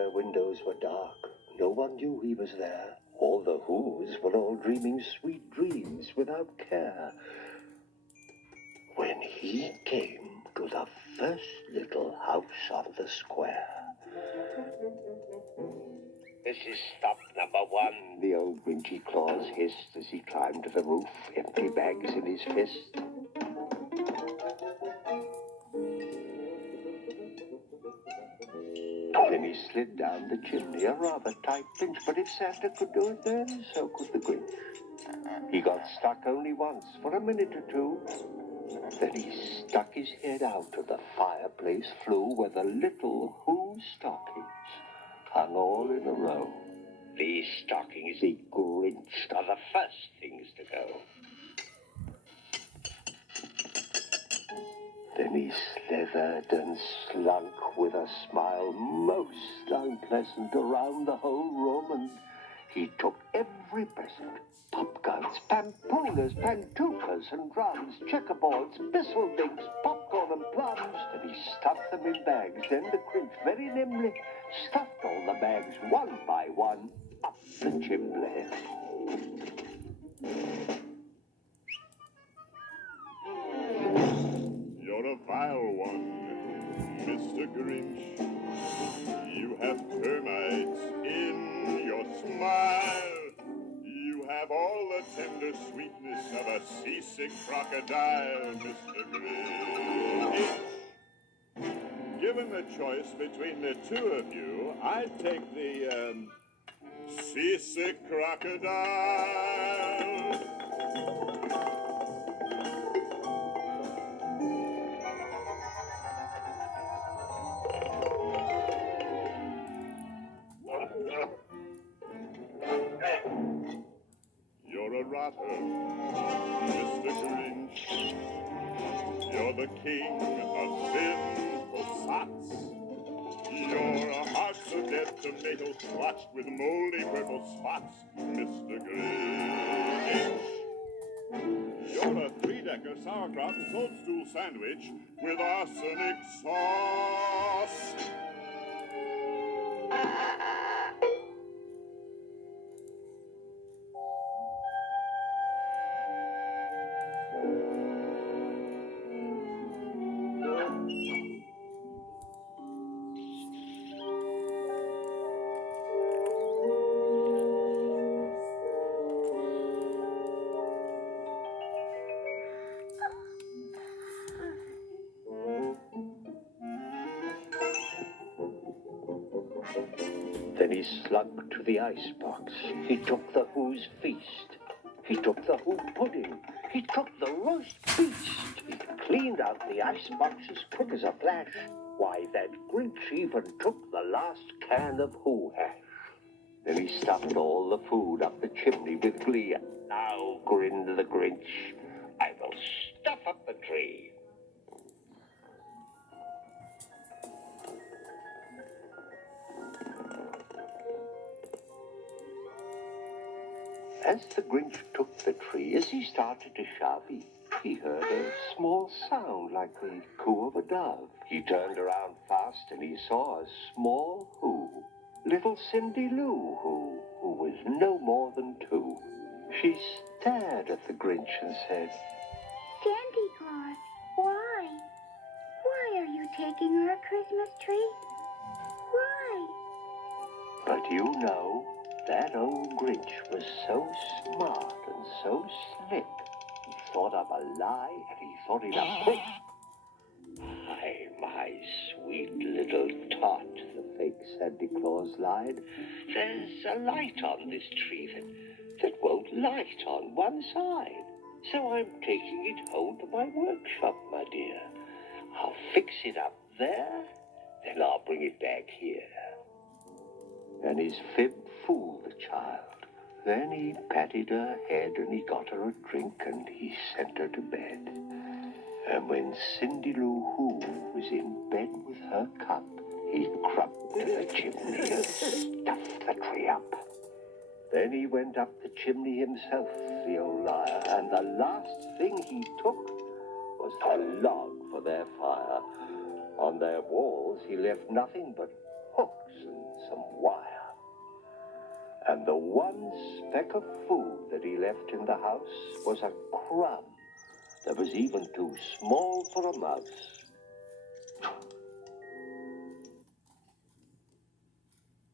their windows were dark. No one knew he was there. All the Whos were all dreaming sweet dreams without care. When he came to the first little house on the square. This is stop number 1, the old Grinchy Claus hissed as he climbed to the roof, empty bags in his fist. Then he slid down the chimney, a rather tight pinch, but if Santa could do it then, so could the Grinch. He got stuck only once, for a minute or two. Then he stuck his head out of the fireplace flue where the little Who stockings hung all in a row. These stockings, he grinched, are the first things to go. Then he slithered and slunk with a smile most unpleasant around the whole room, and he took every present. Popguns, pampooners, pantookas and drums, checkerboards, bistlebinks, popcorn and plums. Then he stuffed them in bags. Then the Grinch very nimbly stuffed all the bags one by one up the chimney. You're a vile one, Mr. Grinch. You have termites in your smile. You have all the tender sweetness of a seasick crocodile, Mr. Grinch. Given the choice between the two of you, I'd take the, seasick crocodile. You're a rotter, Mr. Grinch. You're the king of sinful sots. You're a hearts of dead tomato splotched with moldy purple spots, Mr. Grinch. You're a three-decker sauerkraut and toadstool sandwich with arsenic sauce. Then he slunk to the icebox. He took the Who's feast. He took the Who pudding. He took the roast beast. He cleaned out the icebox as quick as a flash. Why, that Grinch even took the last can of Who hash. Then he stuffed all the food up the chimney with glee. Now, grinned the Grinch, I will stuff up the tree. As the Grinch took the tree, as he started to shove, he heard a small sound like the coo of a dove. He turned around fast and he saw a small Who, little Cindy Lou who was no more than 2. She stared at the Grinch and said, Santa Claus, why? Why are you taking our Christmas tree? Why? But you know, that old Grinch was so smart and so slick. He thought of a lie and he thought it up quick. My sweet little tot, The fake Santa Claus lied. there's a light on this tree that won't light on one side. So I'm taking it home to my workshop, my dear. I'll fix it up there, then I'll bring it back here. And his fib fooled the child. Then he patted her head and he got her a drink and he sent her to bed. And when Cindy Lou Who was in bed with her cup, he crept to the chimney and stuffed the tree up. Then he went up the chimney himself, the old liar, and the last thing he took was the log for their fire. On their walls he left nothing but hooks and some wire. And the one speck of food that he left in the house was a crumb that was even too small for a mouse.